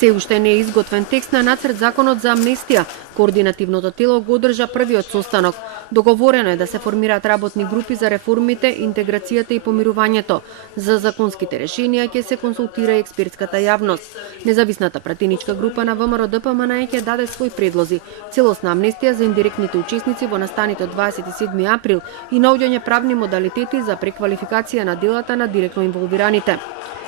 Се уште не е изготвен текст на нацрт законот за амнестија. Координативното тело го одржа првиот состанок. Договорено е да се формираат работни групи за реформите, интеграцијата и помирувањето. За законските решенија ќе се консултира и експертската јавност. Независната пратеничка група на ВМРО-ДПМН ќе даде своји предлози. Целосна амнестија за индиректните учесници во настаните од 27 април и наоѓање правни модалитети за преквалификација на делата на директно инволвираните.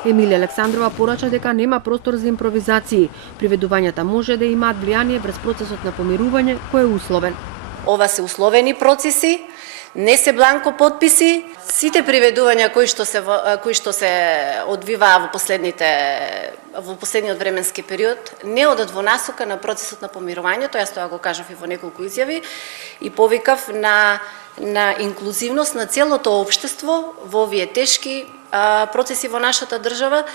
Емилија Александрова порача дека нема простор за импровизации. Приведувањата може да имаат влијание врз процесот на помирување кој е условен. Ова се условени процеси, не се бланко подписи. Сите приведувања кои што се одвиваа во последниот временски период не одат во насока на процесот на помирувањето. Јас тоа го кажав и во неколку изјави и повикав на инклузивност на целото општество во овие тешки процеси во нашата држава,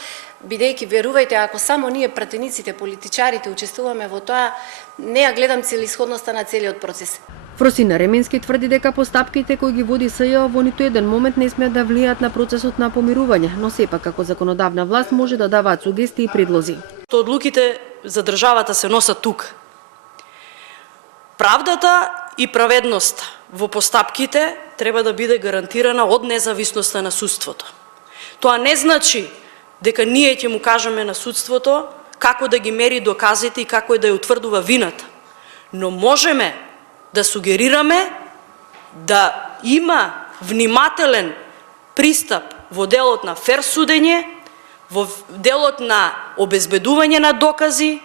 бидејќи верувајте, ако само ние пратениците, политичарите учествуваме во тоа, не ја гледам целисходноста на целиот процес. Фросина Ременски тврди дека постапките кои ги води СЈО во ниту еден момент не смеат да влијаат на процесот на помирување, но сепак како законодавна власт може да даваат сугестии и предлози. Одлуките за државата се носат тук. Правдата и праведноста во постапките треба да биде гарантирана од независноста на судството. Тоа не значи дека ние ќе му кажеме на судството како да ги мери доказите и како да ја утврдува вината. Но можеме да сугерираме да има внимателен пристап во делот на фер судење, во делот на обезбедување на докази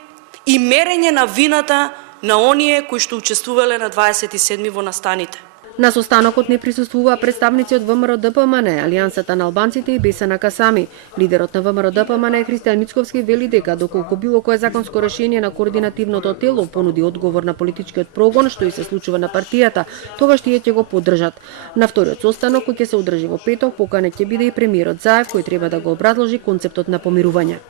и мерење на вината на оние кои што учествувале на 27 во настаните. На состанокот не присуствуваа представници од ВМРО-ДПМН, Алијансата на албанците и Бесана Касами. Лидерот на ВМРО-ДПМН Христијан Мицковски вели дека доколку било кое законско решение на координативното тело понуди одговор на политичкиот прогон што и се случува на партијата, тогаш тие ќе го поддржат. На вториот состанок кој ќе се одржи во петок, поканет ќе биде и премиерот Заев кој треба да го образложи концептот на помирување.